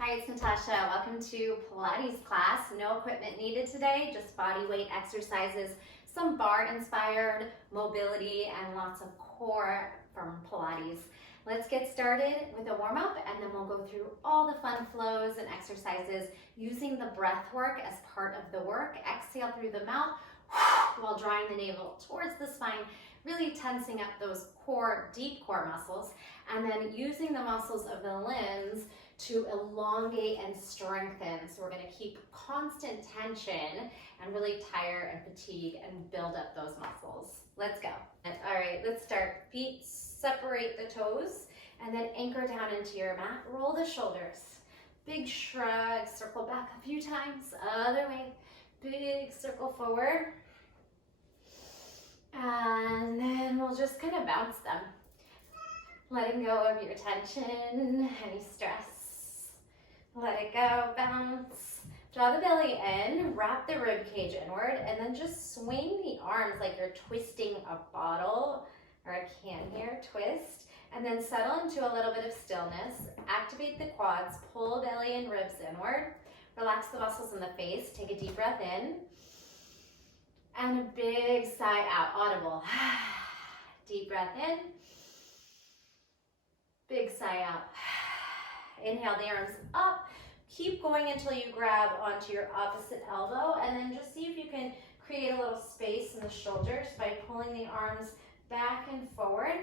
Hi, it's Natasha. Welcome to Pilates class. No equipment needed today, just body weight exercises, some bar-inspired mobility, and lots of core from Pilates. Let's get started with a warm-up, and then we'll go through all the fun flows and exercises using the breath work as part of the work. Exhale through the mouth while drawing the navel towards the spine, really tensing up those core, deep core muscles, and then using the muscles of the limbs to elongate and strengthen. So we're going to keep constant tension and really tire and fatigue and build up those muscles. Let's go. All right, let's start. Feet separate the toes and then anchor down into your mat. Roll the shoulders. Big shrug, circle back a few times. Other way. Big circle forward. And then we'll just kind of bounce them. Letting go of your tension, any stress. Let it go, bounce. Draw the belly in, wrap the rib cage inward, and then just swing the arms like you're twisting a bottle or a can here, twist. And then settle into a little bit of stillness. Activate the quads, pull belly and ribs inward. Relax the muscles in the face, take a deep breath in. And a big sigh out, audible. Deep breath in. Big sigh out. Inhale the arms up. Keep going until you grab onto your opposite elbow, and then just see if you can create a little space in the shoulders by pulling the arms back and forward,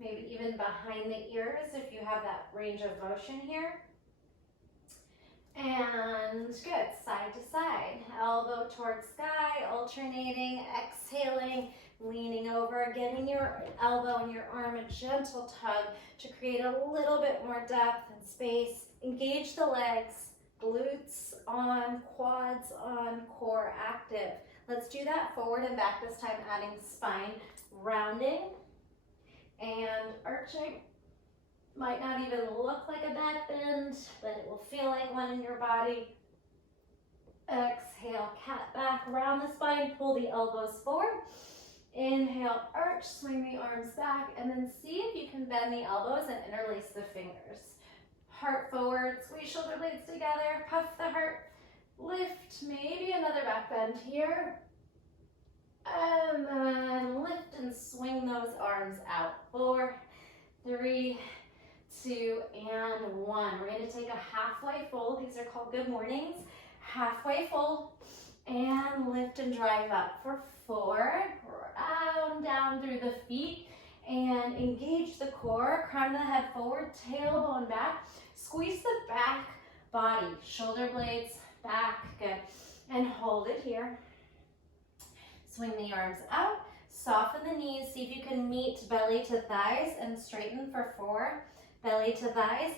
maybe even behind the ears if you have that range of motion here. And good, side to side, elbow towards sky, alternating, exhaling, leaning over, getting your elbow and your arm a gentle tug to create a little bit more depth and space. Engage the legs, glutes on, quads on, core active. Let's do that forward and back this time, adding spine rounding and arching. Might not even look like a back bend, but it will feel like one in your body. Exhale, cat back, round the spine, pull the elbows forward. Inhale, arch, swing the arms back, and then see if you can bend the elbows and interlace the fingers. Heart forward, squeeze shoulder blades together, puff the heart, lift, maybe another back bend here. And then lift and swing those arms out. 4, 3, 2, and 1. We're going to take a halfway fold. These are called good mornings. Halfway fold and lift and drive up for 4. Round down through the feet and engage the core. Crown of the head forward, tailbone back. Squeeze the back body, shoulder blades back. Good. And hold it here. Swing the arms out. Soften the knees. See if you can meet belly to thighs and straighten for 4. Belly to thighs.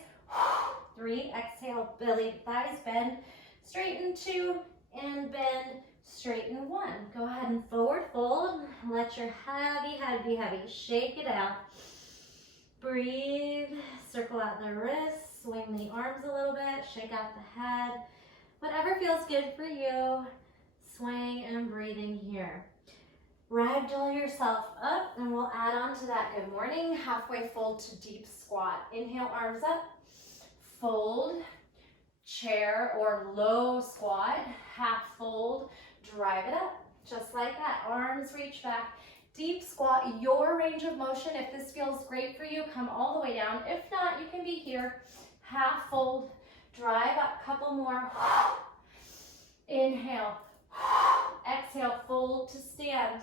3. Exhale, belly to thighs. Bend. Straighten 2. And bend. Straighten 1. Go ahead and forward fold. Let your heavy shake it out. Breathe. Circle out the wrists. Swing the arms a little bit. Shake out the head. Whatever feels good for you. Swing and breathing here. Ragdoll yourself up, and we'll add on to that good morning. Halfway fold to deep squat. Inhale, arms up. Fold. Chair or low squat. Half fold. Drive it up. Just like that. Arms reach back. Deep squat, your range of motion. If this feels great for you, come all the way down. If not, you can be here. Half fold. Drive up. Couple more. Inhale. Exhale, fold to stand.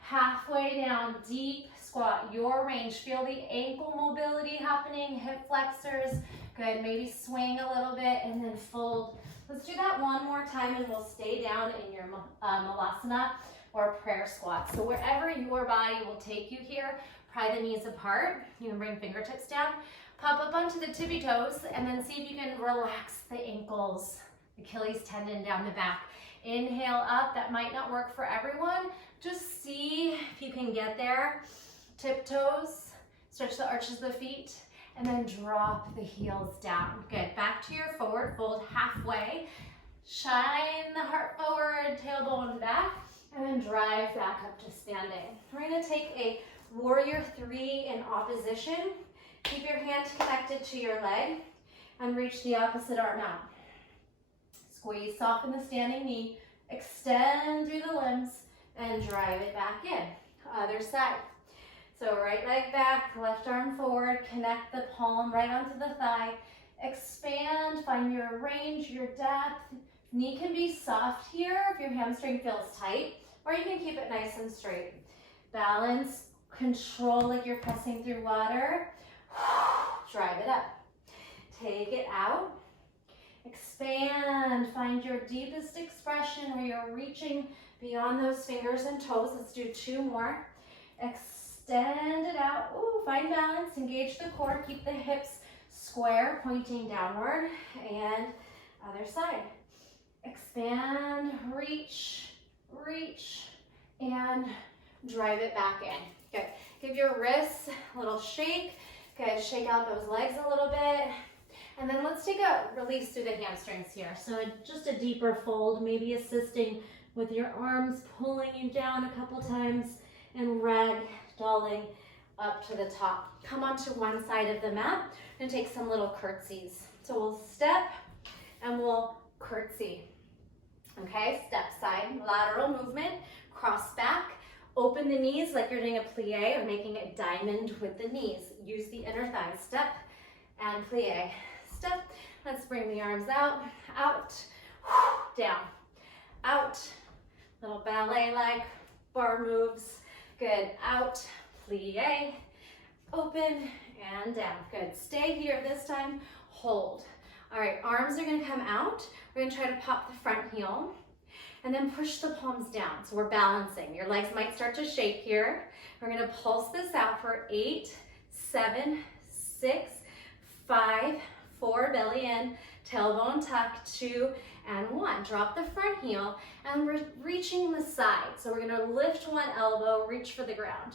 Halfway down, deep squat, your range. Feel the ankle mobility happening, hip flexors. Good, maybe swing a little bit and then fold. Let's do that one more time and we'll stay down in your malasana or prayer squat. So wherever your body will take you here, pry the knees apart. You can bring fingertips down. Pop up onto the tippy toes and then see if you can relax the ankles, Achilles tendon down the back. Inhale up. That might not work for everyone. Just see if you can get there. Tiptoes. Stretch the arches of the feet. And then drop the heels down. Good. Back to your forward fold halfway. Shine the heart forward, tailbone back. And then drive back up to standing. We're going to take a warrior 3 in opposition. Keep your hand connected to your leg. and reach the opposite arm out. Squeeze, soften the standing knee, extend through the limbs, and drive it back in. Other side. So right leg back, left arm forward, connect the palm right onto the thigh, expand, find your range, your depth. Knee can be soft here if your hamstring feels tight, or you can keep it nice and straight. Balance, control like you're pressing through water. Drive it up. Take it out. Expand, find your deepest expression where you're reaching beyond those fingers and toes. Let's do 2 more. Extend it out. Ooh, find balance, engage the core, keep the hips square, pointing downward, and other side. Expand, reach, reach, and drive it back in. Good. Give your wrists a little shake. Good. Shake out those legs a little bit. And then let's take a release through the hamstrings here. So just a deeper fold, maybe assisting with your arms, pulling you down a couple times, and ragdolling up to the top. Come onto one side of the mat and take some little curtsies. So we'll step and we'll curtsy. Okay, step side, lateral movement, cross back, open the knees like you're doing a plie or making a diamond with the knees. Use the inner thighs, step and plie, step. Let's bring the arms out, down, out. Little ballet-like bar moves. Good, out, plie, open, and down. Good, stay here this time, hold. All right, arms are gonna come out. We're gonna try to pop the front heel and then push the palms down. So we're balancing. Your legs might start to shake here. We're gonna pulse this out for 8, 7, 6, 5, 4, belly in, tailbone tuck, 2, and 1. Drop the front heel and we're reaching the side. So we're gonna lift one elbow, reach for the ground,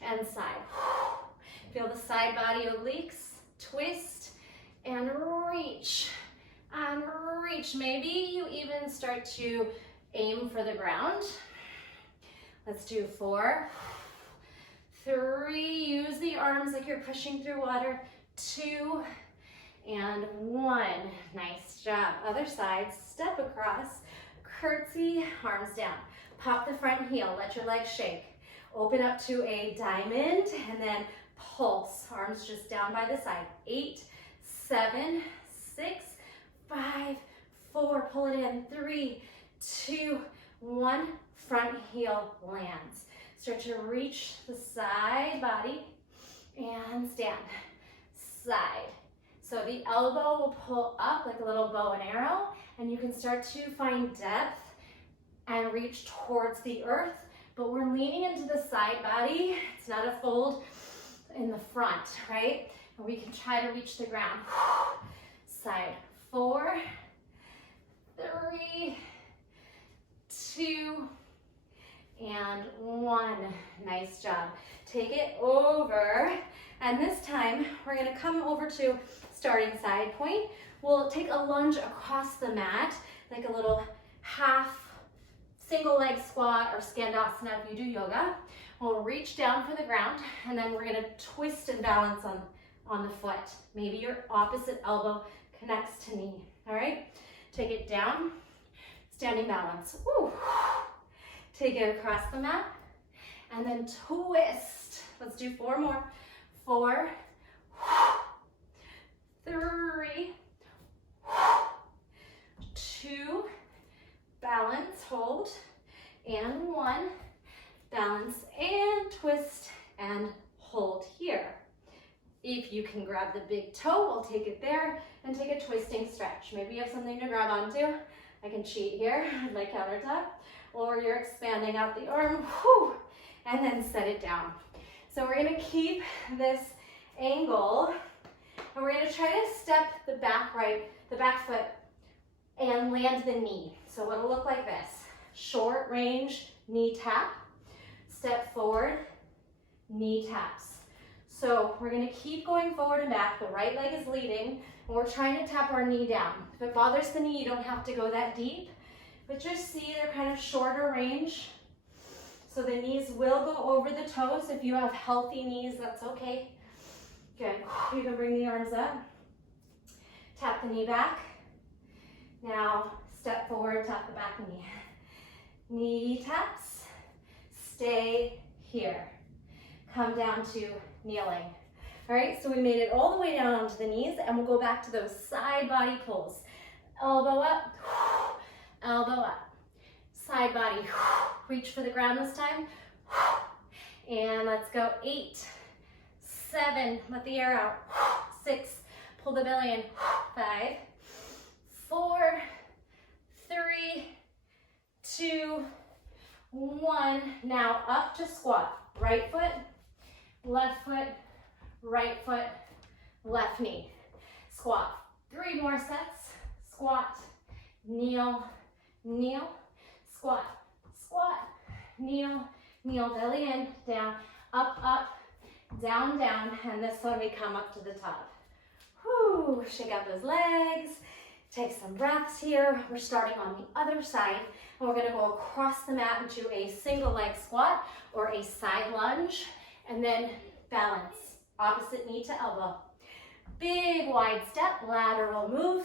and side. Feel the side body obliques, twist, and reach, and reach. Maybe you even start to aim for the ground. Let's do 4, 3, use the arms like you're pushing through water, 2, and 1. Nice job. Other side, step across, curtsy, arms down. Pop the front heel, let your legs shake. Open up to a diamond, and then pulse, arms just down by the side. 8, 7, 6, 5, 4, pull it in, 3, 2, 1, front heel lands. Start to reach the side body and stand, side. So the elbow will pull up like a little bow and arrow, and you can start to find depth and reach towards the earth, but we're leaning into the side body. It's not a fold in the front, right? And we can try to reach the ground. Side, 4, 3, 2, and 1. Nice job. Take it over, and this time we're gonna come over to starting side point. We'll take a lunge across the mat, like a little half single leg squat or skandasana if you do yoga. We'll reach down for the ground, and then we're gonna twist and balance on the foot. Maybe your opposite elbow connects to knee, all right? Take it down, standing balance. Ooh. Take it across the mat, and then twist. Let's do 4 more. 4, 3, 2, balance, hold, and 1, balance, and twist, and hold here. If you can grab the big toe, we'll take it there, and take a twisting stretch. Maybe you have something to grab onto. I can cheat here, my countertop, or you're expanding out the arm, whew, and then set it down. So we're gonna keep this angle, and we're gonna try to step the back foot and land the knee. So it'll look like this. Short range, knee tap, step forward, knee taps. So we're gonna keep going forward and back. The right leg is leading, and we're trying to tap our knee down. If it bothers the knee, you don't have to go that deep, but just see they're kind of shorter range. So the knees will go over the toes. If you have healthy knees, that's okay. Good. You can bring the arms up. Tap the knee back. Now step forward, tap the back knee. Knee taps, stay here. Come down to kneeling. All right, so we made it all the way down onto the knees, and we'll go back to those side body pulls. Elbow up, elbow up. Side body, reach for the ground this time. And let's go 8, 7, let the air out. 6, pull the belly in. 5, 4, 3, 2, 1. Now up to squat. Right foot, left foot, right foot, left knee. Squat. 3 more sets. Squat, kneel, kneel, squat, squat, kneel, kneel, belly in, down, up, up, down, down, and this one we come up to the top. Whew, shake out those legs, take some breaths here. We're starting on the other side, and we're gonna go across the mat into a single leg squat or a side lunge, and then balance, opposite knee to elbow. Big wide step, lateral move,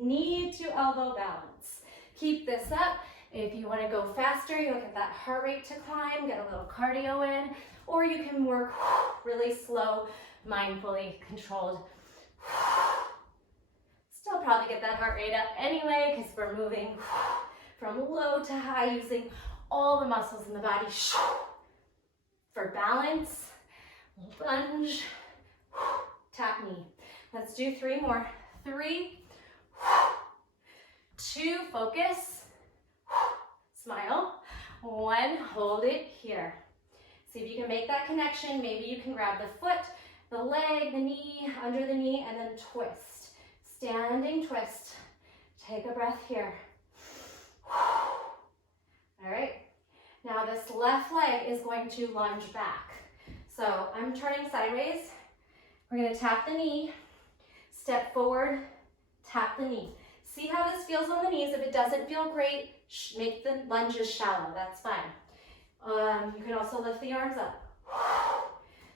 knee to elbow balance. Keep this up. If you want to go faster, you look at that heart rate to climb, get a little cardio in, or you can work really slow, mindfully controlled. Still probably get that heart rate up anyway, because we're moving from low to high using all the muscles in the body. For balance, lunge, tap knee. Let's do 3 more. 3, 2, focus, smile. 1, hold it here. See if you can make that connection. Maybe you can grab the foot, the leg, the knee, under the knee, and then twist. Standing twist. Take a breath here. All right. Now this left leg is going to lunge back. So I'm turning sideways. We're going to tap the knee, step forward, tap the knee. See how this feels on the knees. If it doesn't feel great, make the lunges shallow. That's fine. You can also lift the arms up.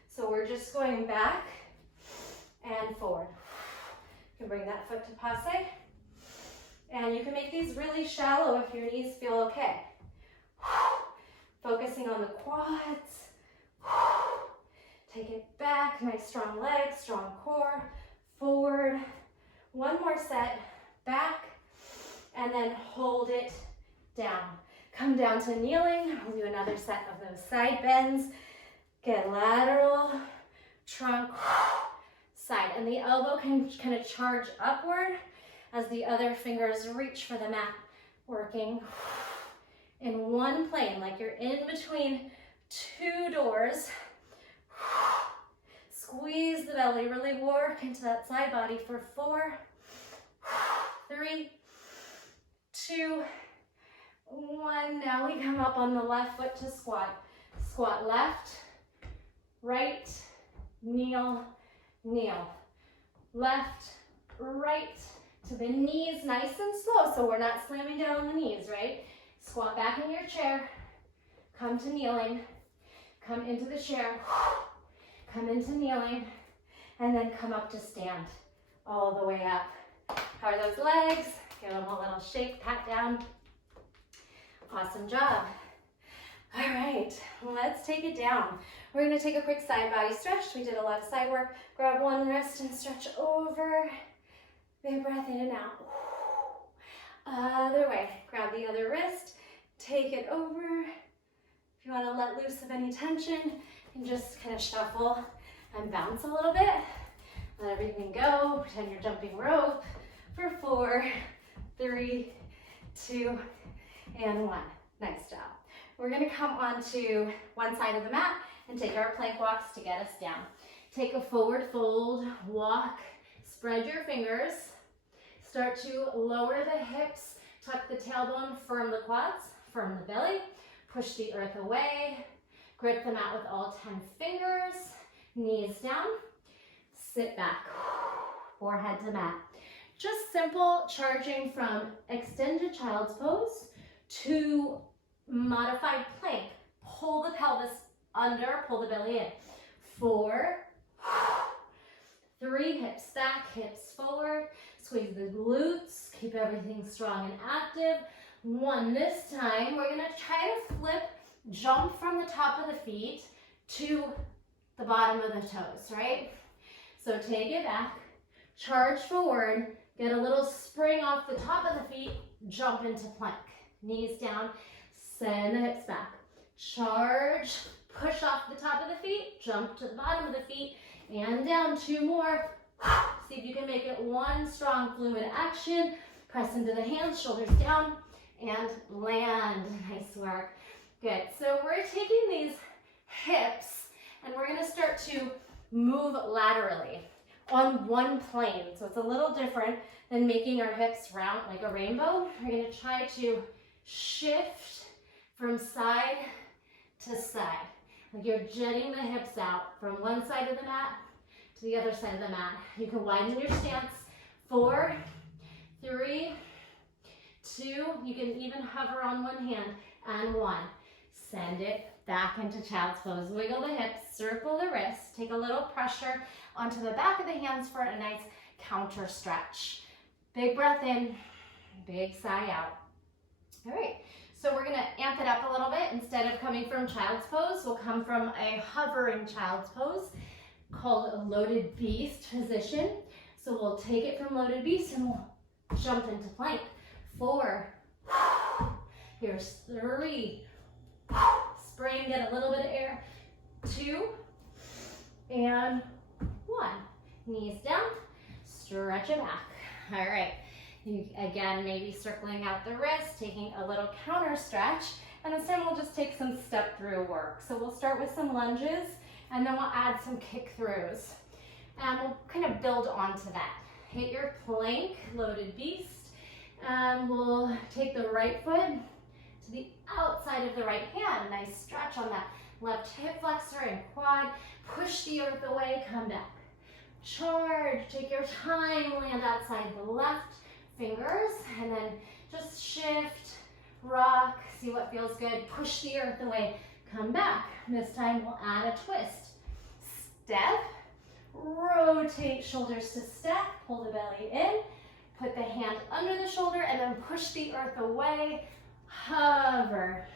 So we're just going back and forward. You can bring that foot to passe. And you can make these really shallow if your knees feel okay. Focusing on the quads. Take it back, nice strong legs, strong core, forward. 1 more set, back, and then hold it down. Come down to kneeling. We'll do another set of those side bends. Get lateral, trunk, side. And the elbow can kind of charge upward as the other fingers reach for the mat, working in one plane, like you're in between 2 doors. Squeeze the belly, really work into that side body for 4, 3, 2, 1. Now we come up on the left foot to squat. Squat left, right, kneel, kneel. Left, right, to the knees, nice and slow, so we're not slamming down on the knees, right? Squat back in your chair, come to kneeling, come into the chair, come into kneeling, and then come up to stand all the way up. How are those legs? Give them a little shake, pat down. Awesome job. All right, let's take it down. We're gonna take a quick side body stretch. We did a lot of side work. Grab one wrist and stretch over. Big breath in and out. Other way, grab the other wrist, take it over. If you wanna let loose of any tension, and just kind of shuffle and bounce a little bit. Let everything go. Pretend you're jumping rope for 4, 3, 2, and 1. Nice job. We're gonna come onto one side of the mat and take our plank walks to get us down. Take a forward fold, walk, spread your fingers. Start to lower the hips, tuck the tailbone, firm the quads, firm the belly, push the earth away. Grip the mat with all 10 fingers, knees down, sit back, forehead to mat. Just simple charging from extended child's pose to modified plank. Pull the pelvis under, pull the belly in. 4, 3, hips back, hips forward. Squeeze the glutes, keep everything strong and active. 1, this time we're gonna try to flip, jump from the top of the feet to the bottom of the toes, right? So take it back, charge forward, get a little spring off the top of the feet, jump into plank. Knees down, send the hips back. Charge, push off the top of the feet, jump to the bottom of the feet, and down. 2 more. See if you can make it one strong fluid action. Press into the hands, shoulders down, and land. Nice work. Good. So we're taking these hips and we're going to start to move laterally on one plane. So it's a little different than making our hips round like a rainbow. We're going to try to shift from side to side. Like you're jetting the hips out from one side of the mat to the other side of the mat. You can widen your stance. 4, 3, 2. You can even hover on one hand. And 1. Send it back into child's pose. Wiggle the hips, circle the wrists. Take a little pressure onto the back of the hands for a nice counter stretch. Big breath in, big sigh out. All right, so we're gonna amp it up a little bit. Instead of coming from child's pose, we'll come from a hovering child's pose called a loaded beast position. So we'll take it from loaded beast and we'll jump into plank. 4, here's 3, spring, get a little bit of air. 2, and 1. Knees down, stretch it back. All right. You, again, maybe circling out the wrist, taking a little counter stretch, and this time we'll just take some step through work. So we'll start with some lunges, and then we'll add some kick throughs. And we'll kind of build onto that. Hit your plank, loaded beast, and we'll take the right foot to the outside of the right hand. Nice stretch on that left hip flexor and quad. Push the earth away, come back. Charge, take your time, land outside the left fingers, and then just shift, rock, see what feels good. Push the earth away, come back. This time we'll add a twist. Step, rotate shoulders to stack, pull the belly in, put the hand under the shoulder, and then push the earth away, hover.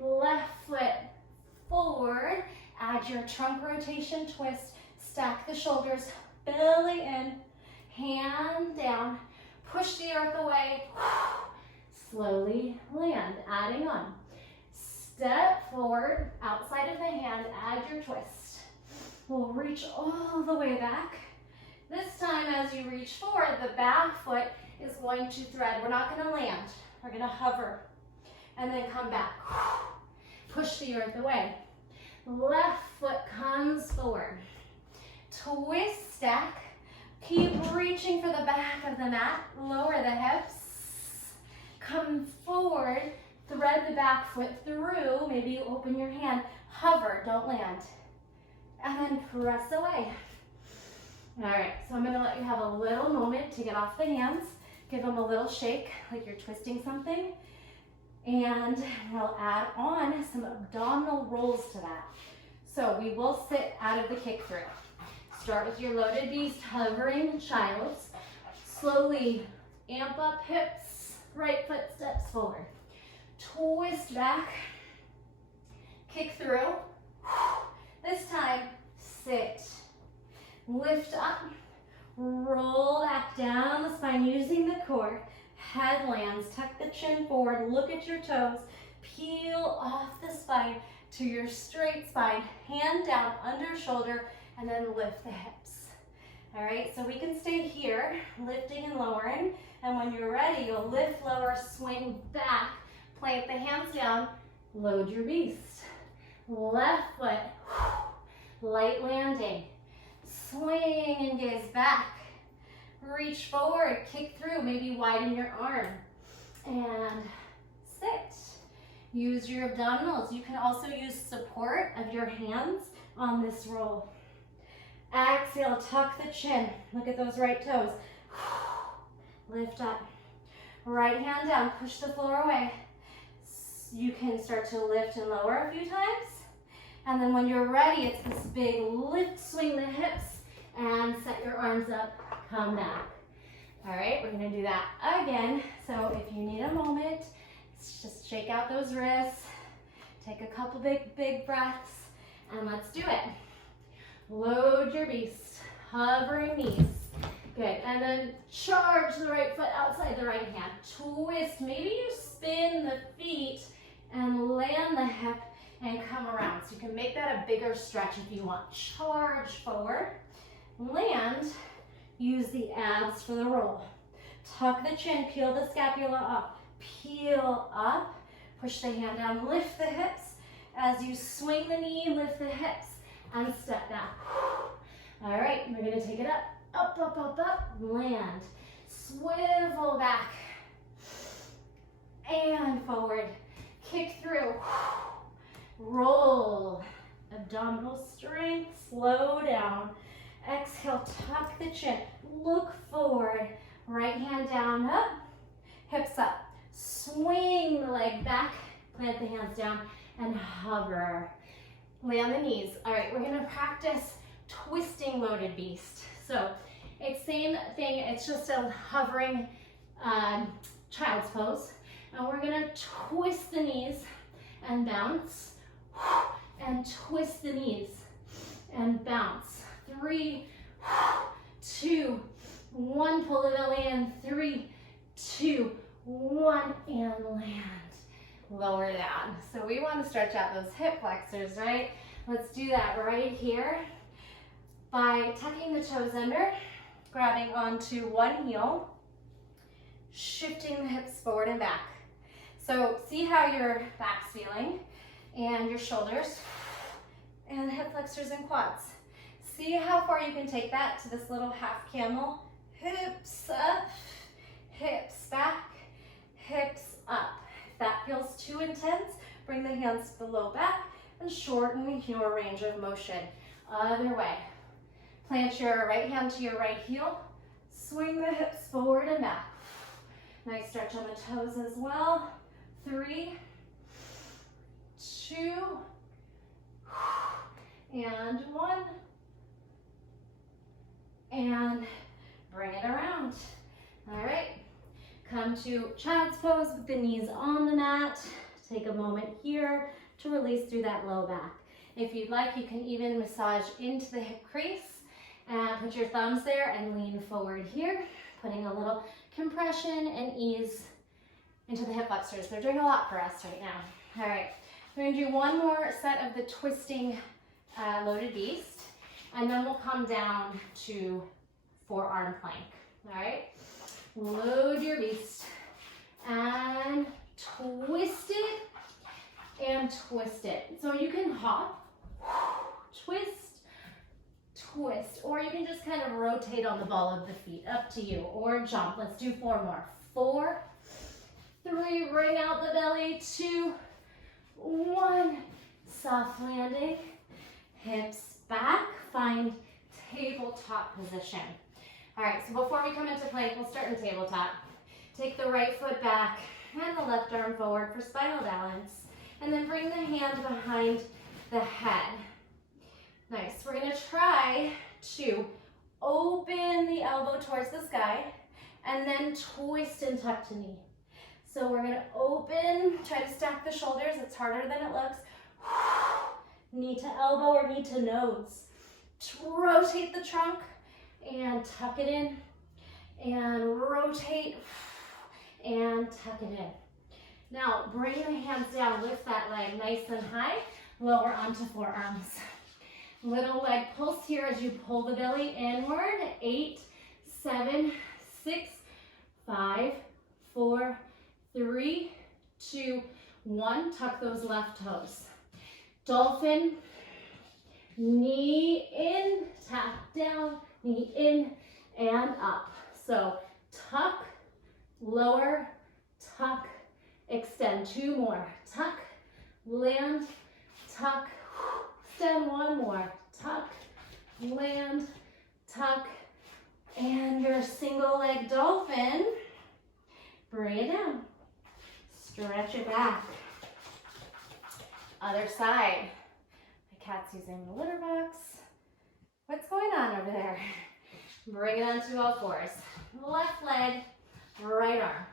Left foot forward, add your trunk rotation twist, stack the shoulders, belly in, hand down, push the earth away, slowly land, adding on. Step forward, outside of the hand, add your twist. We'll reach all the way back. This time as you reach forward, the back foot is going to thread. We're not going to land. We're going to hover and then come back. Push the earth away. Left foot comes forward. Twist, stack. Keep reaching for the back of the mat. Lower the hips. Come forward. Thread the back foot through. Maybe you open your hand. Hover, don't land. And then press away. All right, so I'm gonna let you have a little moment to get off the hands. Give them a little shake, like you're twisting something. And we'll add on some abdominal rolls to that. So we will sit out of the kick through. Start with your loaded beast, hovering child's. Slowly amp up hips, right foot steps forward. Twist back, kick through. This time, sit. Lift up, roll back down the spine using the core. Head lands, tuck the chin forward, look at your toes. Peel off the spine to your straight spine. Hand down, under shoulder, and then lift the hips. All right, so we can stay here, lifting and lowering. And when you're ready, you'll lift, lower, swing back, plant the hands down, load your beast. Left foot, light landing. Swing and gaze back. Reach forward, kick through, maybe widen your arm. And sit. Use your abdominals. You can also use support of your hands on this roll. Exhale, tuck the chin. Look at those right toes. Lift up. Right hand down, push the floor away. You can start to lift and lower a few times. And then when you're ready, it's this big lift, swing the hips, and set your arms up, come back. All right, we're gonna do that again. So if you need a moment, just shake out those wrists, take a couple big breaths, and let's do it. Load your beast, hovering knees. Good, and then charge the right foot outside the right hand. Twist, maybe you spin the feet and land the hip and come around. So you can make that a bigger stretch if you want. Charge forward, land, use the abs for the roll. Tuck the chin, peel the scapula up, peel up, push the hand down, lift the hips. As you swing the knee, lift the hips and step down. All right, we're gonna take it up, up, up, up, up, land, swivel back, and forward, kick through, roll, abdominal strength, slow down, exhale, tuck the chin, look forward, right hand down, up, hips up, swing the leg back, plant the hands down, and hover. Land the knees. All right, we're gonna practice twisting loaded beast. So it's same thing, it's just a hovering child's pose. And we're gonna twist the knees and bounce, and twist the knees and bounce. 3, 2, 1, pull the belly in, 3, 2, 1, and land. Lower down. So we want to stretch out those hip flexors, right? Let's do that right here by tucking the toes under, grabbing onto one heel, shifting the hips forward and back. So see how your back's feeling and your shoulders and hip flexors and quads. See how far you can take that to this little half camel. Hips up, hips back, hips up. If that feels too intense, bring the hands to the low back and shorten your range of motion. Other way. Plant your right hand to your right heel. Swing the hips forward and back. Nice stretch on the toes as well. 3, 2, and 1. And bring it around. All right. Come to child's pose with the knees on the mat. Take a moment here to release through that low back. If you'd like, you can even massage into the hip crease and put your thumbs there and lean forward here, putting a little compression and ease into the hip flexors. They're doing a lot for us right now. All right, we're gonna do one more set of the twisting loaded beast, and then we'll come down to forearm plank. All right. Load your beast and twist it and twist it. So you can hop, twist, twist, or you can just kind of rotate on the ball of the feet, up to you, or jump. Let's do 4 more. 4, 3, bring out the belly, 2, 1, soft landing, hips back, find tabletop position. All right, so before we come into plank, we'll start in tabletop. Take the right foot back and the left arm forward for spinal balance. And then bring the hand behind the head. Nice, we're gonna try to open the elbow towards the sky and then twist and tuck to knee. So we're gonna open, try to stack the shoulders. It's harder than it looks. Knee to elbow or knee to nose. Rotate the trunk and tuck it in, and rotate and tuck it in. Now bring the hands down, lift that leg nice and high, lower onto forearms. Little leg pulse here as you pull the belly inward. 8, 7, 6, 5, 4, 3, 2, 1. Tuck those left toes. Dolphin, knee in, tap down, knee in and up. So tuck, lower, tuck, extend. 2 more. Tuck, land, tuck, extend. 1 more. Tuck, land, tuck, and your single leg dolphin. Bring it down. Stretch it back. Other side. My cat's using the litter box. What's going on over there? Bring it onto all fours. Left leg, right arm.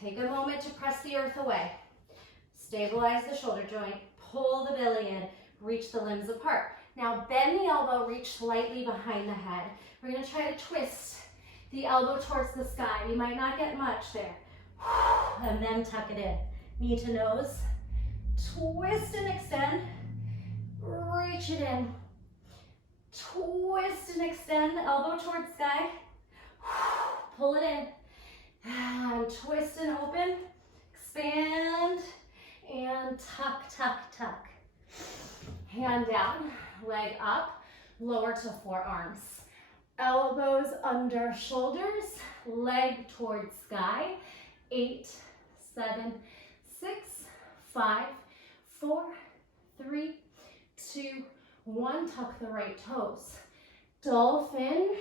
Take a moment to press the earth away. Stabilize the shoulder joint, pull the belly in, reach the limbs apart. Now bend the elbow, reach slightly behind the head. We're gonna try to twist the elbow towards the sky. You might not get much there. And then tuck it in. Knee to nose. Twist and extend. Reach it in. Twist and extend, elbow towards sky. Pull it in. And twist and open. Expand. And tuck, tuck, tuck. Hand down, leg up, lower to forearms. Elbows under shoulders, leg towards sky. 8, 7, 6, 5, 4, 3, 2, 1. Tuck the right toes. Dolphin.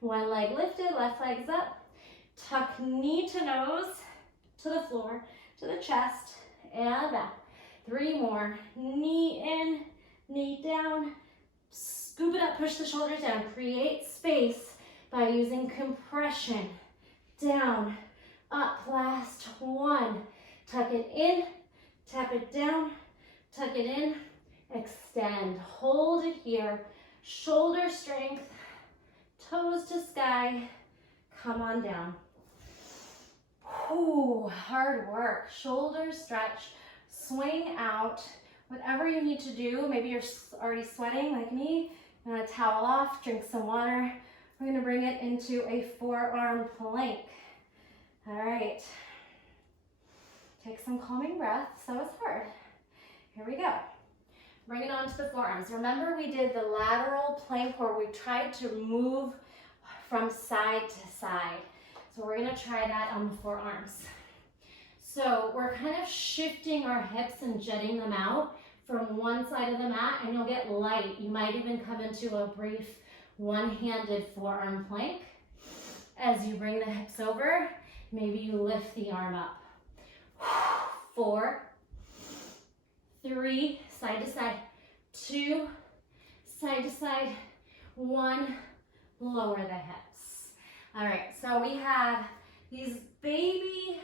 One leg lifted, left leg's up. Tuck knee to nose, to the floor, to the chest, and back. 3 more. Knee in, knee down. Scoop it up, push the shoulders down. Create space by using compression. Down, up, last 1. Tuck it in, tap it down, tuck it in, extend. Hold it here. Shoulder strength, toes to sky. Come on down. Ooh, hard work. Shoulder stretch. Swing out, whatever you need to do. Maybe you're already sweating like me. I'm gonna towel off, drink some water. We're gonna bring it into a forearm plank. All right. Take some calming breaths. That was hard. Here we go. Bring it onto the forearms. Remember we did the lateral plank where we tried to move from side to side. So we're gonna try that on the forearms. So we're kind of shifting our hips and jetting them out from one side of the mat, and you'll get light. You might even come into a brief one-handed forearm plank. As you bring the hips over, maybe you lift the arm up. 4, 3, side to side, 2, side to side, 1, lower the hips. All right, so we have these baby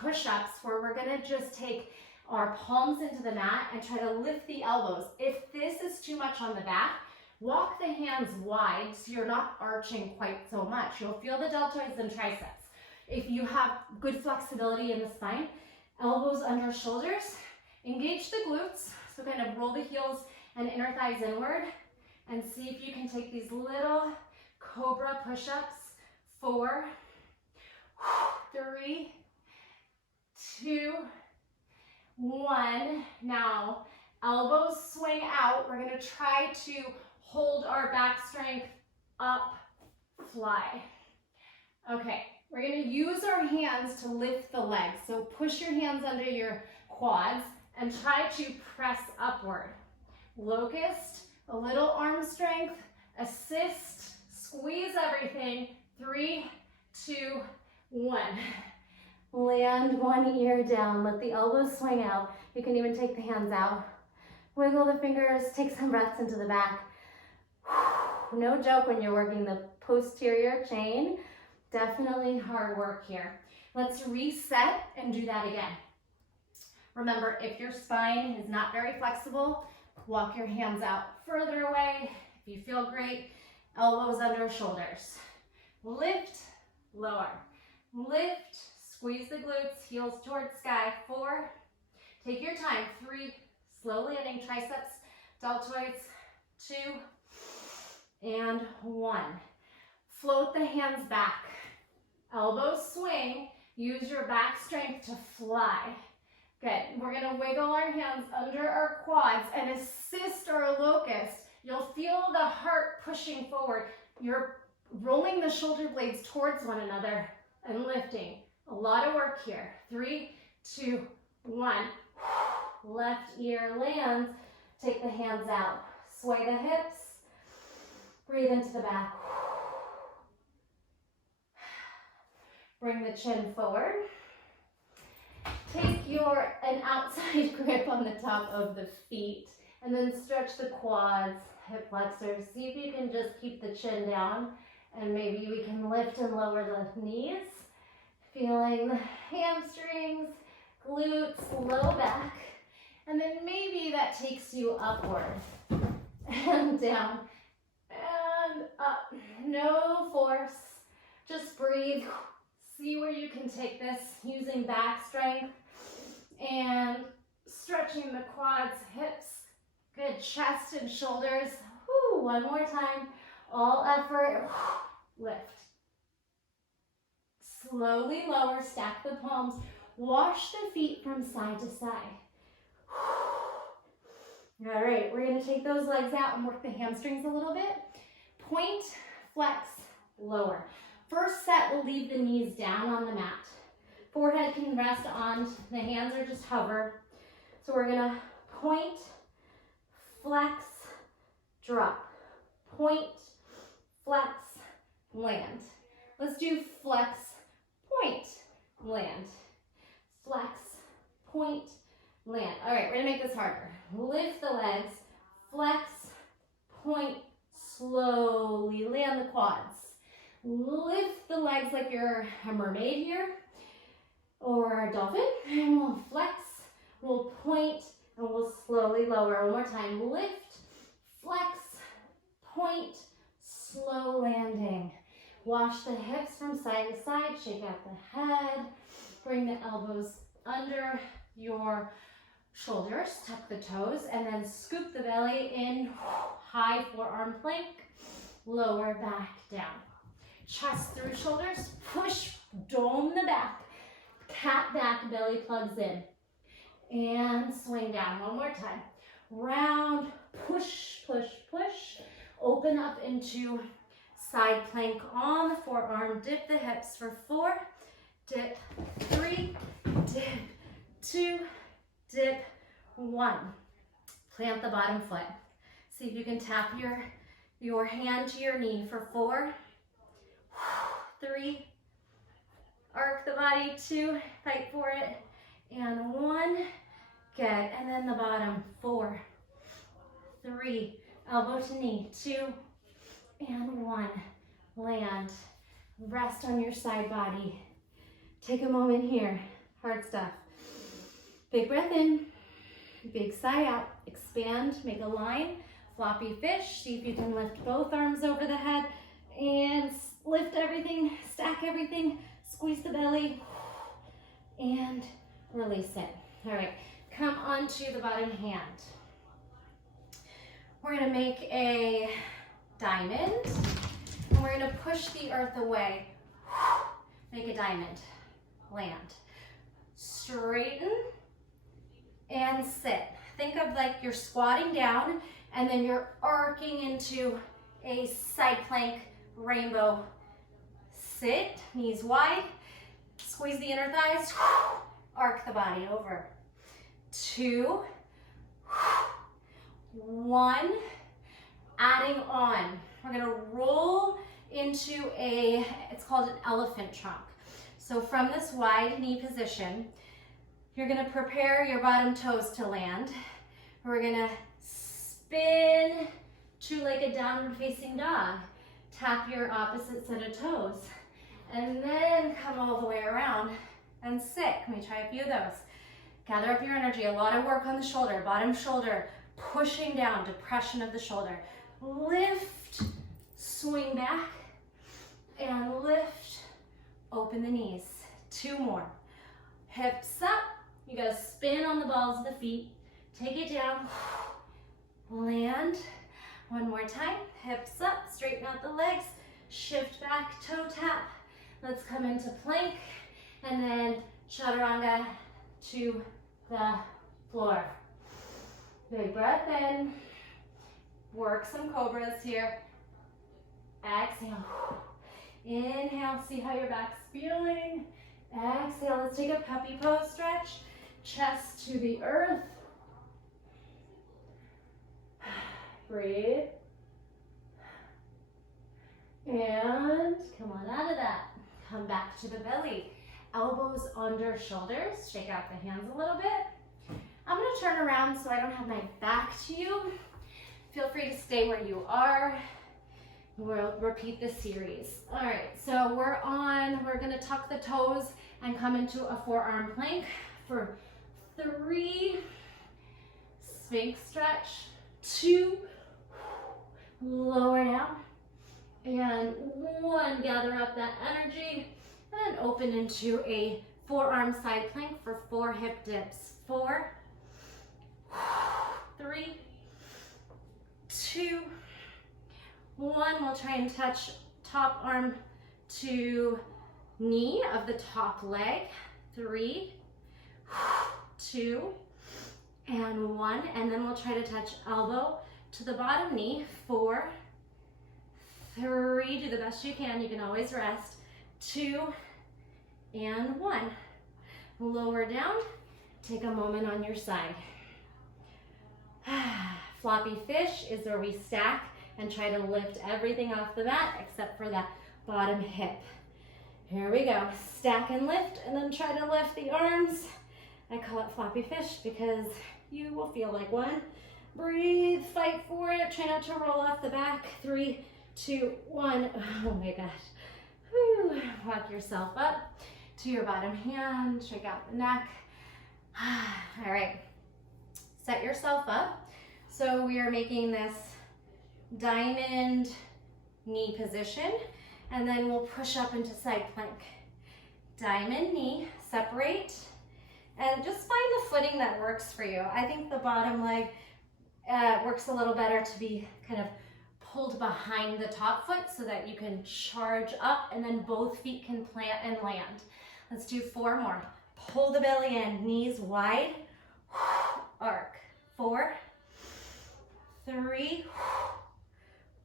push-ups where we're gonna just take our palms into the mat and try to lift the elbows. If this is too much on the back, walk the hands wide so you're not arching quite so much. You'll feel the deltoids and triceps. If you have good flexibility in the spine, elbows under shoulders, engage the glutes, so kind of roll the heels and inner thighs inward, and see if you can take these little Cobra push-ups. 4, 3, 2, 1. Now, elbows swing out. We're gonna try to hold our back strength up, fly. Okay, we're gonna use our hands to lift the legs. So push your hands under your quads and try to press upward. Locust, a little arm strength, assist, squeeze everything. 3, 2, 1. Land one ear down, let the elbows swing out. You can even take the hands out. Wiggle the fingers, take some breaths into the back. No joke when you're working the posterior chain. Definitely hard work here. Let's reset and do that again. Remember, if your spine is not very flexible, walk your hands out further away. If you feel great, elbows under shoulders. Lift, lower. Lift, squeeze the glutes, heels towards sky. 4, take your time. 3, slow landing triceps, deltoids. 2, and 1. Float the hands back. Elbows swing. Use your back strength to fly. Good. We're going to wiggle our hands under our quads and assist our locust. You'll feel the heart pushing forward. You're rolling the shoulder blades towards one another and lifting. A lot of work here. 3, 2, 1. Left ear lands. Take the hands out. Sway the hips. Breathe into the back. Bring the chin forward. Take an outside grip on the top of the feet and then stretch the quads hip flexors. See if you can just keep the chin down, and maybe we can lift and lower the knees. Feeling the hamstrings, glutes, low back, and then maybe that takes you upward and down and up. No force, just breathe. See where you can take this using back strength and stretching the quads, hips, good chest and shoulders. Woo, one more time, all effort, lift. Slowly lower, stack the palms, wash the feet from side to side. All right, we're gonna take those legs out and work the hamstrings a little bit. Point, flex, lower. First set, we'll leave the knees down on the mat. Forehead can rest on the hands or just hover. So we're gonna point, flex, drop. Point, flex, land. Let's do flex, point, land. Flex, point, land. All right, we're gonna make this harder. Lift the legs, flex, point, slowly land the quads. Lift the legs like you're a mermaid here or a dolphin, and we'll flex, we'll point, and we'll slowly lower. One more time. Lift, flex, point, slow landing. Wash the hips from side to side, shake out the head, bring the elbows under your shoulders, tuck the toes, and then scoop the belly in, high forearm plank, lower back down. Chest through shoulders, push, dome the back, cat back, belly plugs in, and swing down. One more time. Round, push, push, push, open up into side plank on the forearm, dip the hips for 4, dip 3, dip 2, dip 1. Plant the bottom foot. See if you can tap your hand to your knee for 4, 3, arc the body, 2, fight for it, and 1, good, and then the bottom, 4, 3, elbow to knee, 2, and 1, land, rest on your side body. Take a moment here, hard stuff. Big breath in, big sigh out, expand, make a line, floppy fish, see if you can lift both arms over the head, and lift everything, stack everything, squeeze the belly, and release it. All right, come onto the bottom hand. We're gonna make a diamond, and we're gonna push the earth away. Make a diamond, land. Straighten and sit. Think of like you're squatting down, and then you're arcing into a side plank rainbow. Sit, knees wide, squeeze the inner thighs, arc the body over. 2, 1, adding on. We're gonna roll into it's called an elephant trunk. So from this wide knee position, you're gonna prepare your bottom toes to land. We're gonna spin to like a downward facing dog. Tap your opposite set of toes. And then come all the way around and sit. Can we try a few of those? Gather up your energy. A lot of work on the shoulder, bottom shoulder, pushing down, depression of the shoulder. Lift, swing back, and lift, open the knees. 2 more. Hips up. You gotta spin on the balls of the feet. Take it down, land. One more time. Hips up, straighten out the legs, shift back, toe tap. Let's come into plank, and then chaturanga to the floor. Big breath in. Work some cobras here. Exhale. Inhale, see how your back's feeling. Exhale, let's take a puppy pose stretch. Chest to the earth. Breathe. And come on out of that. Come back to the belly. Elbows under shoulders. Shake out the hands a little bit. I'm going to turn around so I don't have my back to you. Feel free to stay where you are. We'll repeat this series. All right, so we're gonna tuck the toes and come into a forearm plank for 3, Sphinx stretch, 2, lower down, and 1, gather up that energy, and open into a forearm side plank for 4 hip dips. 4, 3, 2, 1. We'll try and touch top arm to knee of the top leg. 3, 2, and 1. And then we'll try to touch elbow to the bottom knee. 4, 3. Do the best you can. You can always rest. 2, and 1. Lower down. Take a moment on your side. Floppy fish is where we stack and try to lift everything off the mat except for that bottom hip. Here we go. Stack and lift, and then try to lift the arms. I call it floppy fish because you will feel like one. Breathe, fight for it. Try not to roll off the back. 3, 2, 1. Oh my gosh. Whew. Walk yourself up to your bottom hand. Shake out the neck. All right. Set yourself up. So we are making this diamond knee position, and then we'll push up into side plank. Diamond knee, separate, and just find the footing that works for you. I think the bottom leg works a little better to be kind of pulled behind the top foot so that you can charge up and then both feet can plant and land. Let's do 4 more. Pull the belly in, knees wide, arc. 4, 3,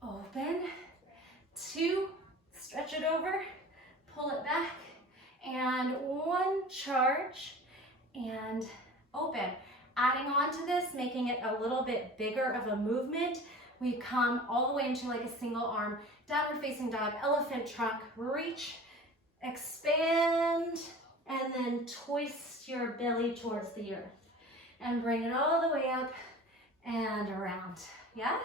open, 2, stretch it over, pull it back, and 1, charge, and open. Adding on to this, making it a little bit bigger of a movement, we come all the way into like a single arm, downward facing dog, elephant trunk, reach, expand, and then twist your belly towards the earth. And bring it all the way up and around. Yeah?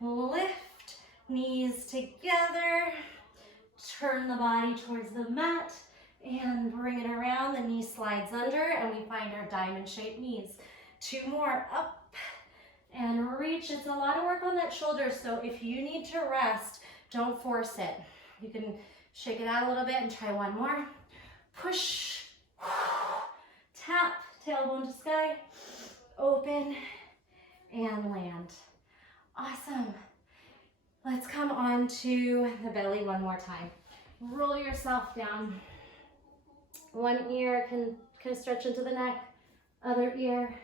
Lift, knees together, turn the body towards the mat, and bring it around. The knee slides under, and we find our diamond-shaped knees. 2 more, up and reach. It's a lot of work on that shoulder, so if you need to rest, don't force it. You can shake it out a little bit and try 1 more. Push, tap, tailbone to sky, open, and land. Awesome. Let's come on to the belly 1 more time. Roll yourself down. 1 ear can stretch into the neck, other ear.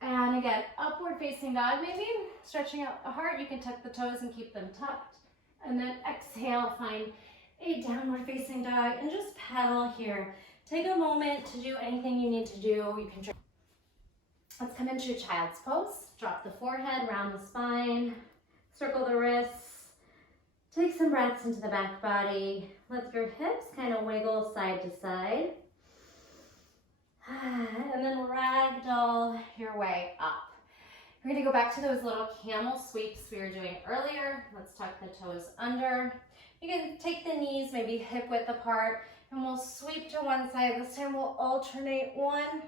And again, upward facing dog maybe, stretching out the heart. You can tuck the toes and keep them tucked. And then exhale, find a downward facing dog and just pedal here. Take a moment to do anything you need to do. You can. Let's come into child's pose. Drop the forehead, round the spine, circle the wrists. Take some breaths into the back body. Let your hips kind of wiggle side to side. And then ragdoll your way up. We're going to go back to those little camel sweeps we were doing earlier. Let's tuck the toes under. You can take the knees maybe hip width apart, and we'll sweep to one side. This time we'll alternate one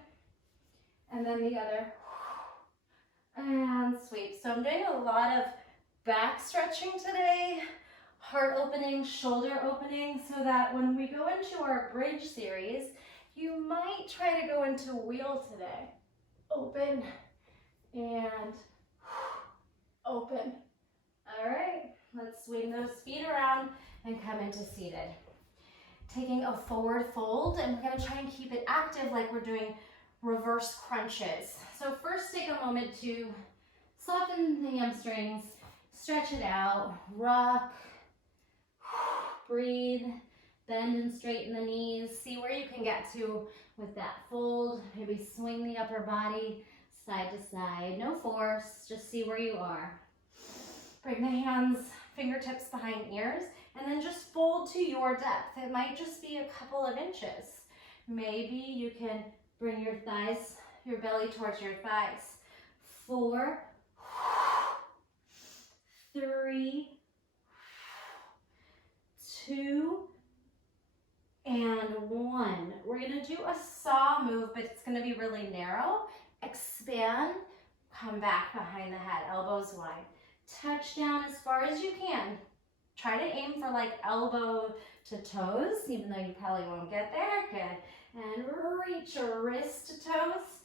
and then the other. And sweep. So I'm doing a lot of back stretching today, heart opening, shoulder opening, so that when we go into our bridge series, you might try to go into wheel today. Open and open. All right, let's swing those feet around and come into seated. Taking a forward fold, and we're gonna try and keep it active like we're doing reverse crunches. So first take a moment to soften the hamstrings, stretch it out, rock, breathe, bend and straighten the knees. See where you can get to with that fold. Maybe swing the upper body side to side. No force, just see where you are. Bring the hands, fingertips behind ears, and then just fold to your depth. It might just be a couple of inches. Maybe you can bring your thighs, your belly towards your thighs. 4, 3, 2, and 1. We're going to do a saw move, but it's going to be really narrow. Expand, come back behind the head, elbows wide. Touch down as far as you can. Try to aim for like elbow to toes, even though you probably won't get there. Good. And reach your wrist to toes.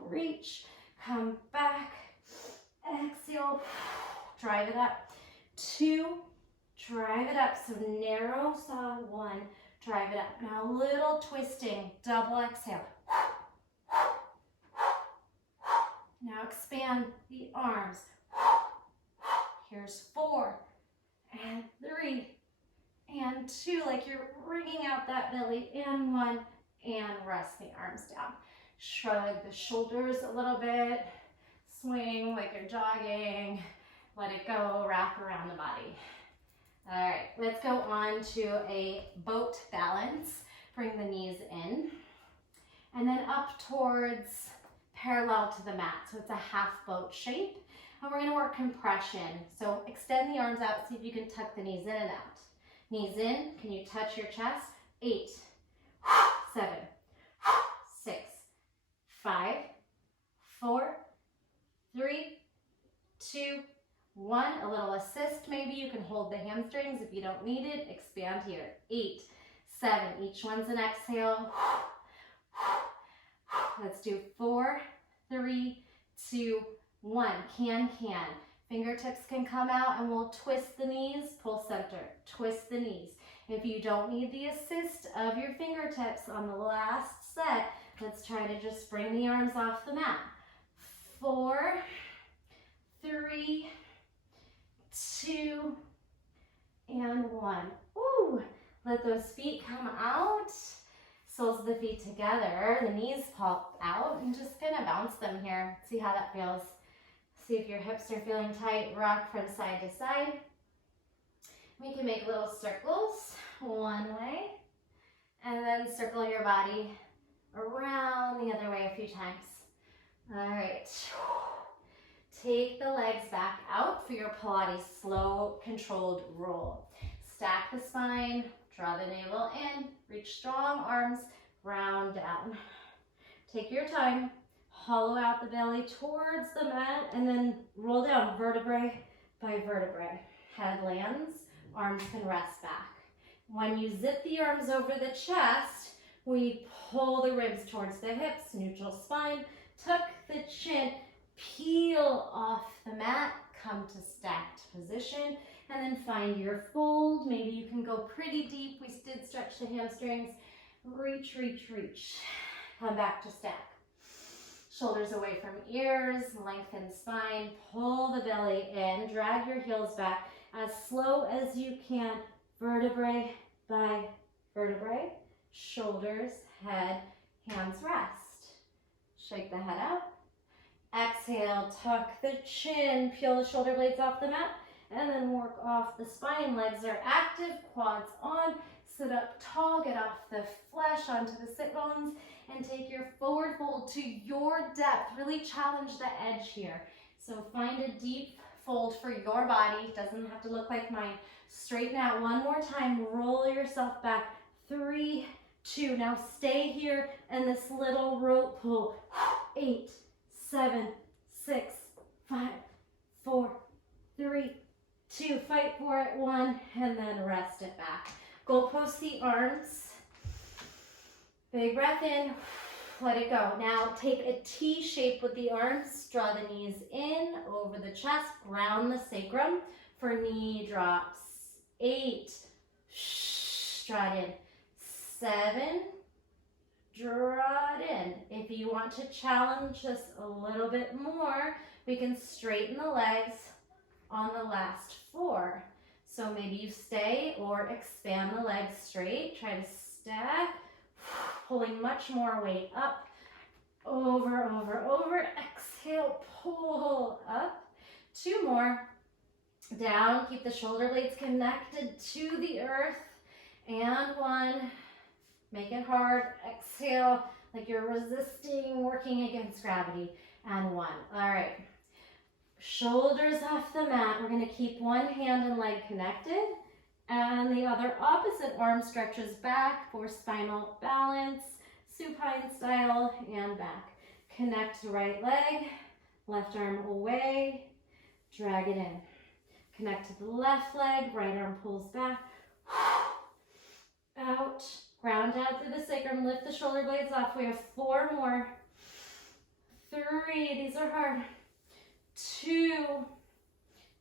Reach, come back. Exhale, drive it up. 2, drive it up. So narrow saw. 1, drive it up. Now a little twisting, double exhale. Now expand the arms. Here's 4 and 3 and 2, like you're wringing out that belly, and 1, and rest the arms down. Shrug the shoulders a little bit, swing like you're jogging, let it go, wrap around the body. All right, let's go on to a boat balance. Bring the knees in, and then up towards parallel to the mat, so it's a half boat shape. And we're going to work compression. So extend the arms out, see if you can tuck the knees in and out. Knees in, can you touch your chest? 8, 7, 6, 5, 4, 3, 2, 1. A little assist maybe. You can hold the hamstrings if you don't need it. Expand here. 8, 7. Each one's an exhale. Let's do 4, 3, 2, 1. Can. Fingertips can come out, and we'll twist the knees, pull center, twist the knees. If you don't need the assist of your fingertips on the last set, let's try to just bring the arms off the mat. 4, 3, 2, and 1. Ooh, let those feet come out. Soles of the feet together, the knees pop out, and just kind of bounce them here. See how that feels. See if your hips are feeling tight. Rock from side to side. We can make little circles one way, and then circle your body around the other way a few times. All right. Take the legs back out for your Pilates slow, controlled roll. Stack the spine, draw the navel in, reach strong arms, round down. Take your time. Hollow out the belly towards the mat, and then roll down vertebrae by vertebrae. Head lands, arms can rest back. When you zip the arms over the chest, we pull the ribs towards the hips, neutral spine, tuck the chin, peel off the mat, come to stacked position, and then find your fold. Maybe you can go pretty deep. We did stretch the hamstrings. Reach, reach, reach. Come back to stack. Shoulders away from ears, lengthen spine, pull the belly in, drag your heels back as slow as you can, vertebrae by vertebrae, shoulders, head, hands rest. Shake the head out. Exhale, tuck the chin, peel the shoulder blades off the mat, and then work off the spine. Legs are active, quads on, sit up tall, get off the flesh onto the sit bones, and take your forward fold to your depth. Really challenge the edge here. So find a deep fold for your body. Doesn't have to look like mine. Straighten out one more time. Roll yourself back. 3, 2. Now stay here in this little rope pull. 8, 7, 6, 5, 4, 3, 2. Fight for it. 1, and then rest it back. Goalpost the arms. Big breath in, let it go. Now take a T shape with the arms, draw the knees in, over the chest, ground the sacrum for knee drops. 8, draw it in. 7, draw it in. If you want to challenge this a little bit more, we can straighten the legs on the last 4. So maybe you stay or expand the legs straight, try to stack. Pulling much more weight up, over, exhale, pull up, 2 more, down, keep the shoulder blades connected to the earth, and 1, make it hard, exhale, like you're resisting, working against gravity, and 1. All right. Shoulders off the mat. We're going to keep one hand and leg connected, and the other opposite arm stretches back for spinal balance, supine style, and back. Connect the right leg, left arm away, drag it in. Connect to the left leg, right arm pulls back, out, ground down through the sacrum, lift the shoulder blades off. We have 4 more. 3, these are hard. 2,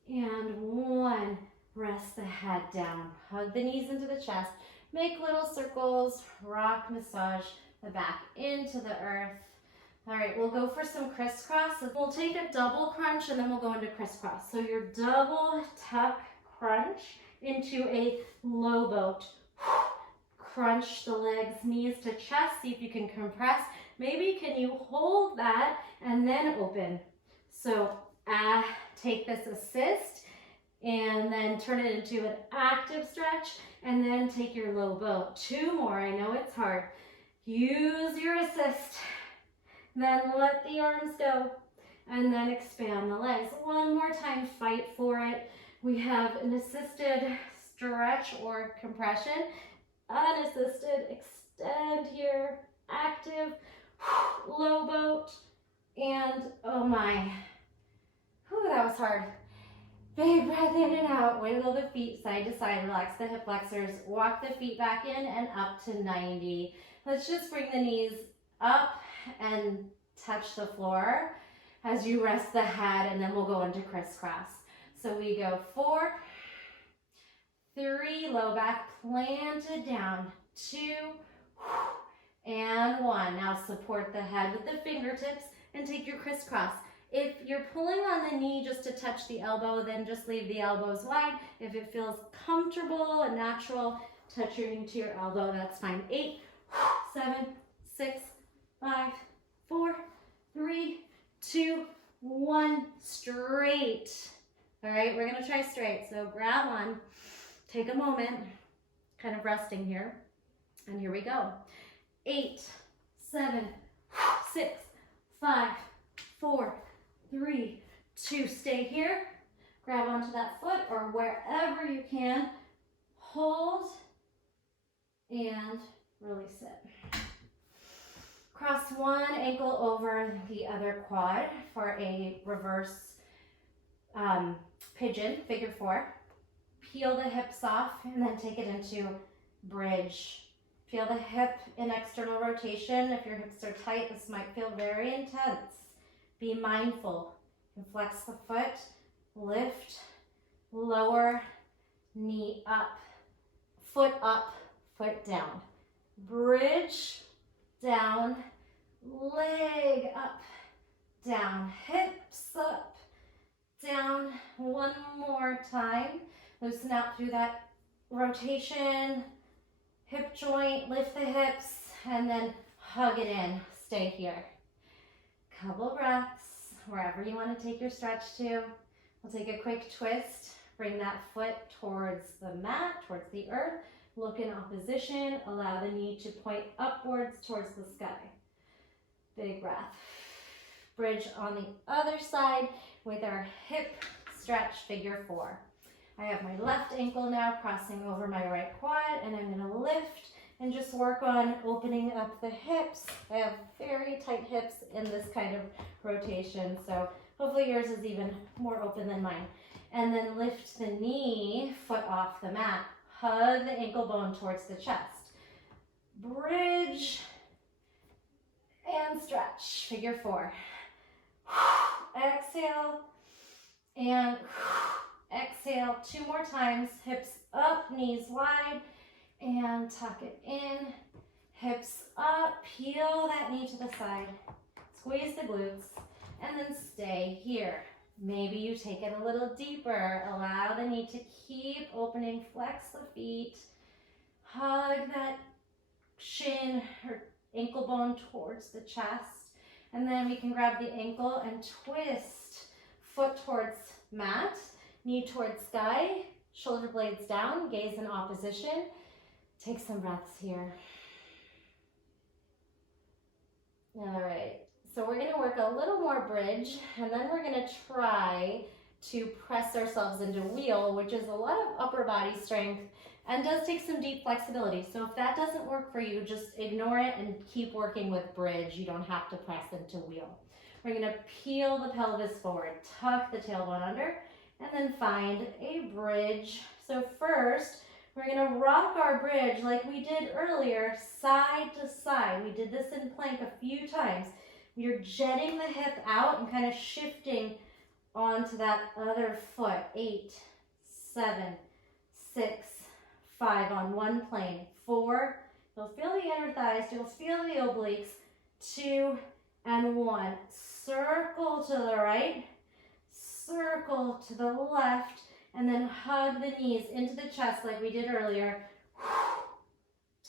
and 1. Rest the head down. Hug the knees into the chest. Make little circles. Rock, massage the back into the earth. All right, we'll go for some crisscross. We'll take a double crunch and then we'll go into crisscross. So your double tuck crunch into a low boat. Crunch the legs, knees to chest. See if you can compress. Maybe can you hold that and then open. So take this assist and then turn it into an active stretch and then take your low boat. 2 more, I know it's hard. Use your assist, then let the arms go and then expand the legs. 1 more time, fight for it. We have an assisted stretch or compression, unassisted, extend here, active, low boat, and oh my. Whew, that was hard. Big breath in and out. Wiggle the feet side to side. Relax the hip flexors. Walk the feet back in and up to 90. Let's just bring the knees up and touch the floor as you rest the head, and then we'll go into crisscross. So we go 4, 3, low back planted down. 2, and 1. Now support the head with the fingertips and take your crisscross. If you're pulling on the knee just to touch the elbow, then just leave the elbows wide. If it feels comfortable and natural, touch your knee to your elbow, that's fine. 8, 7, 6, 5, 4, 3, 2, 1, straight. All right, we're gonna try straight. So grab on, take a moment, kind of resting here, and here we go. 8, 7, 6, 5, 4, 3, 2, stay here. Grab onto that foot or wherever you can. Hold and release it. Cross one ankle over the other quad for a reverse pigeon, figure 4. Peel the hips off and then take it into bridge. Feel the hip in external rotation. If your hips are tight, this might feel very intense. Be mindful. And flex the foot, lift, lower, knee up, foot down. Bridge, down, leg up, down, hips up, down. 1 more time. Loosen out through that rotation, hip joint, lift the hips, and then hug it in. Stay here. Couple breaths, wherever you want to take your stretch to. We'll take a quick twist. Bring that foot towards the mat, towards the earth. Look in opposition. Allow the knee to point upwards towards the sky. Big breath. Bridge on the other side with our hip stretch, figure 4. I have my left ankle now crossing over my right quad, and I'm going to lift and just work on opening up the hips. I have very tight hips in this kind of rotation, so hopefully yours is even more open than mine. And then lift the knee, foot off the mat. Hug the ankle bone towards the chest. Bridge and stretch, figure 4. Exhale and exhale. 2 more times. Hips up, knees wide, and tuck it in. Hips up, peel that knee to the side. Squeeze the glutes, and then stay here. Maybe you take it a little deeper. Allow the knee to keep opening. Flex the feet. Hug that shin or ankle bone towards the chest. And then we can grab the ankle and twist. Foot towards mat, knee towards sky, shoulder blades down, gaze in opposition. Take some breaths here. All right, So we're gonna work a little more bridge, and then we're gonna try to press ourselves into wheel, which is a lot of upper body strength and does take some deep flexibility. So if that doesn't work for you, just ignore it and keep working with bridge. You don't have to press into wheel. We're gonna peel the pelvis forward, tuck the tailbone under, and then find a bridge. So first, we're gonna rock our bridge like we did earlier, side to side. We did this in plank a few times. You're jetting the hip out and kind of shifting onto that other foot. 8, 7, 6, 5 on one plane. 4, you'll feel the inner thighs, you'll feel the obliques. 2 and 1. Circle to the right, circle to the left, and then hug the knees into the chest like we did earlier.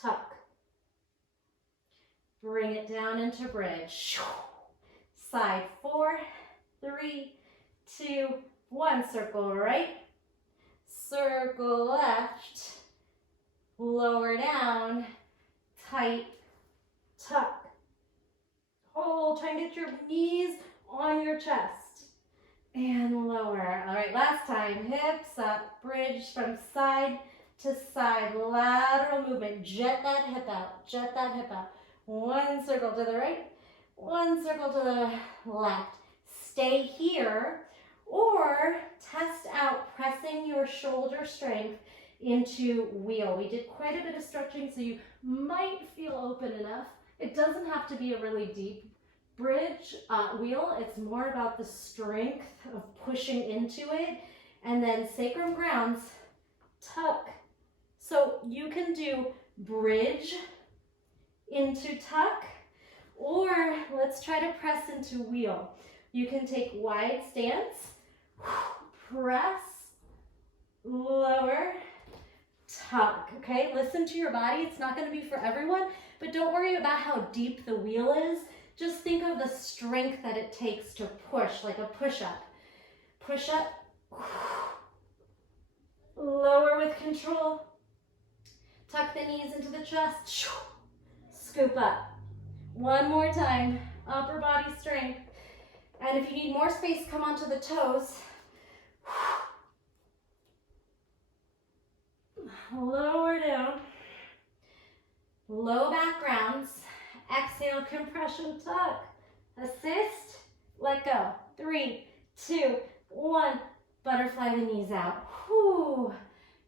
Tuck. Bring it down into bridge. Side. 4, 3, 2, 1. Circle right, circle left, lower down, tight, tuck. Hold, try and get your knees on your chest. And lower. All right, last time. Hips up, bridge from side to side. Lateral movement. Jet that hip out, jet that hip out. 1 circle to the right, 1 circle to the left. Stay here or test out pressing your shoulder strength into wheel. We did quite a bit of stretching, so you might feel open enough. It doesn't have to be a really deep bridge wheel. It's more about the strength of pushing into it. And then sacrum grounds, tuck. So you can do bridge into tuck, or let's try to press into wheel. You can take wide stance, press, lower, tuck. Okay, listen to your body. It's not going to be for everyone, but don't worry about how deep the wheel is. Just think of the strength that it takes to push, like a push-up. Push up, lower with control, tuck the knees into the chest, scoop up. One more time, upper body strength. And if you need more space, come onto the toes. Lower down, low back grounds. Exhale, compression, tuck. Assist, let go. 3, 2, 1. Butterfly the knees out. Whew.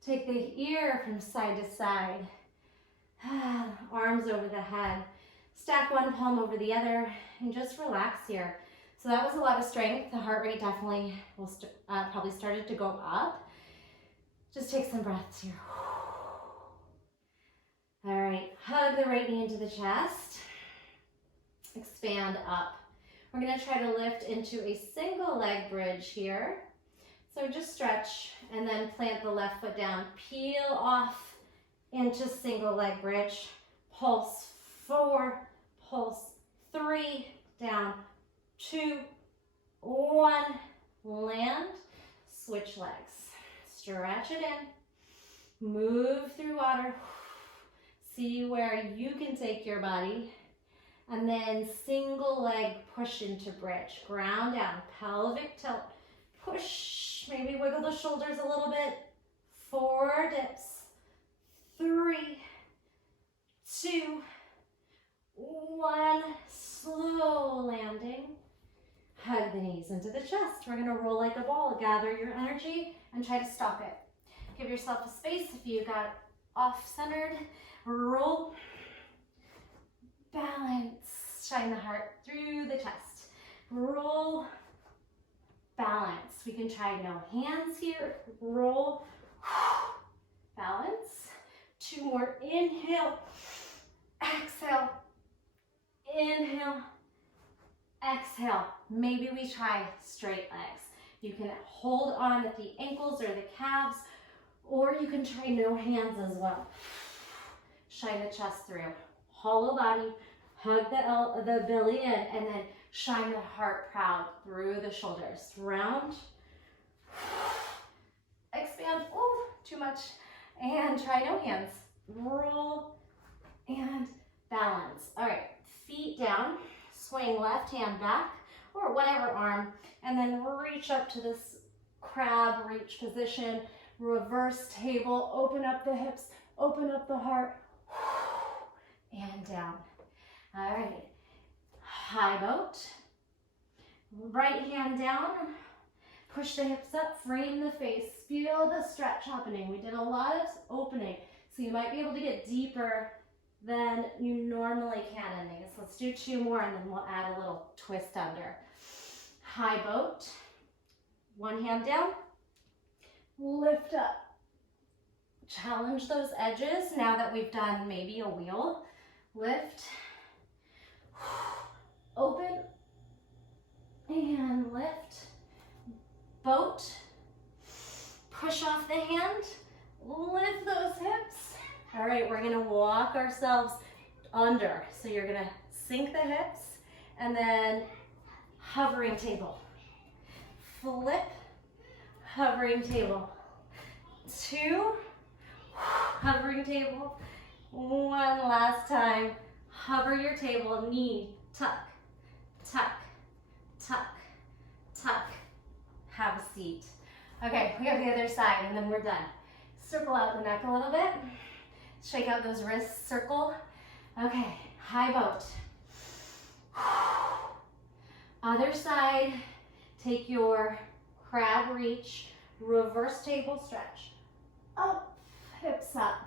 Take the ear from side to side. Arms over the head. Stack one palm over the other and just relax here. So that was a lot of strength. The heart rate definitely will probably started to go up. Just take some breaths here. All right, hug the right knee into the chest. Expand up. We're going to try to lift into a single leg bridge here. So just stretch and then plant the left foot down. Peel off into single leg bridge. Pulse 4, pulse 3, down 2, 1, land, switch legs. Stretch it in, move through water. See where you can take your body. And then single leg push into bridge. Ground down, pelvic tilt. Push, maybe wiggle the shoulders a little bit. 4 dips. 3, 2, 1. Slow landing. Hug the knees into the chest. We're gonna roll like a ball. Gather your energy and try to stop it. Give yourself a space if you got off-centered. Roll. Balance, shine the heart through the chest. Roll, balance. We can try no hands here. Roll, balance. 2 more, inhale, exhale, inhale, exhale. Maybe we try straight legs. You can hold on at the ankles or the calves, or you can try no hands as well. Shine the chest through. Hollow body, hug the belly in, and then shine the heart proud through the shoulders. Round, expand, oh, too much, and try no hands. Roll and balance. All right, feet down, Swing left hand back or whatever arm, and then reach up to this crab reach position. Reverse table, open up the hips, open up the heart, and down. All right, high boat. Right hand down, push the hips up, frame the face, feel the stretch happening. We did a lot of opening, so you might be able to get deeper than you normally can in these. Let's do 2 more and then we'll add a little twist under. High boat, one hand down, lift up. Challenge those edges now that we've done maybe a wheel. Lift, open, and lift. Boat, push off the hand, lift those hips. All right, we're gonna walk ourselves under. So you're gonna sink the hips and then hovering table. Flip, hovering table. 2, hovering table. 1 last time. Hover your table, knee, tuck, tuck, tuck, tuck. Have a seat. Okay, we have the other side and then we're done. Circle out the neck a little bit. Shake out those wrists, circle. Okay, high boat. Other side, take your crab reach, reverse table stretch. Up, hips up.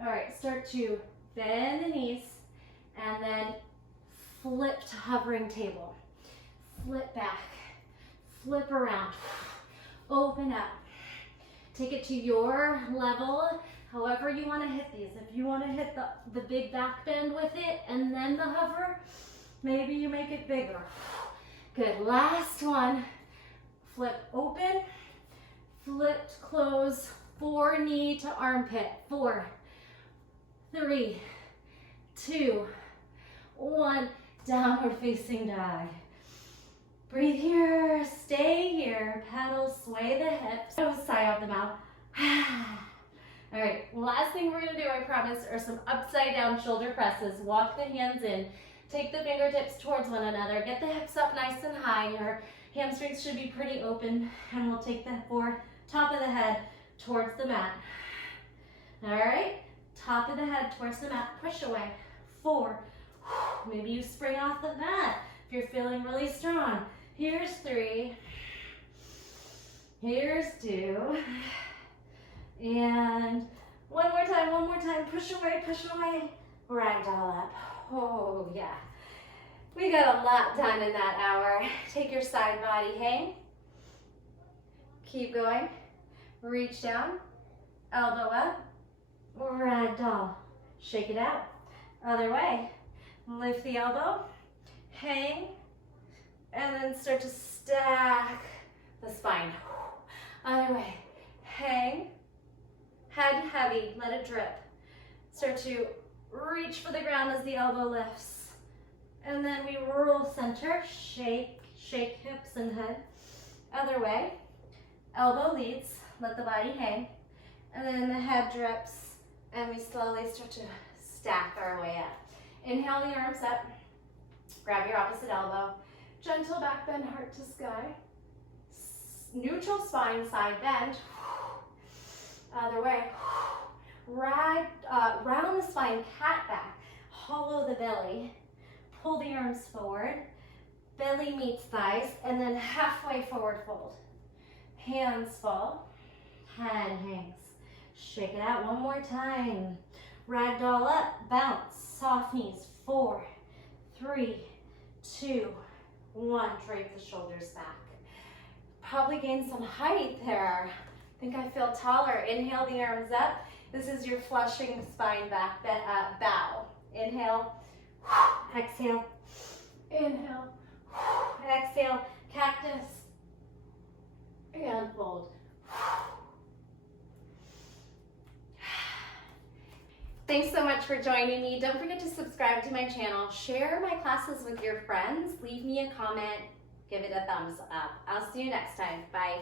All right, start to bend the knees and then flip to hovering table. Flip back, flip around, open up. Take it to your level, however you want to hit these. If you want to hit the big back bend with it and then the hover, maybe you make it bigger. Good, last one. Flip open, flipped close, 4 knee to armpit. 4, 3, 2, 1. Downward facing dog. Breathe here, stay here. Paddle, sway the hips. Sigh out the mouth. All right, last thing we're gonna do, I promise, are some upside down shoulder presses. Walk the hands in. Take the fingertips towards one another. Get the hips up nice and high. Your hamstrings should be pretty open. And we'll take the top of the head towards the mat. All right, top of the head towards the mat. Push away. 4. Maybe you spring off the mat if you're feeling really strong. Here's 3. Here's 2. And one more time. Push away, ragdoll up. Oh yeah. We got a lot done in that hour. Take your side body hang. Keep going. Reach down, elbow up, ragdoll. Shake it out. Other way. Lift the elbow, hang, and then start to stack the spine. Other way. Hang. Head heavy, let it drip. Start to reach for the ground as the elbow lifts. And then we roll center, shake hips and head. Other way, elbow leads, let the body hang. And then the head drips and we slowly start to stack our way up. Inhale the arms up, grab your opposite elbow. Gentle back bend, heart to sky. Neutral spine, side bend. Other way. Round the spine, cat back. Hollow the belly. Pull the arms forward. Belly meets thighs, and then halfway forward fold. Hands fall. Head hangs. Shake it out one more time. Ragdoll up, bounce. Soft knees. 4, 3, 2, 1. Drape the shoulders back. Probably gain some height there. I think I feel taller. Inhale the arms up. This is your flushing spine back bow. Inhale, exhale, inhale, exhale, cactus, and fold. Thanks so much for joining me. Don't forget to subscribe to my channel. Share my classes with your friends. Leave me a comment. Give it a thumbs up. I'll see you next time. Bye.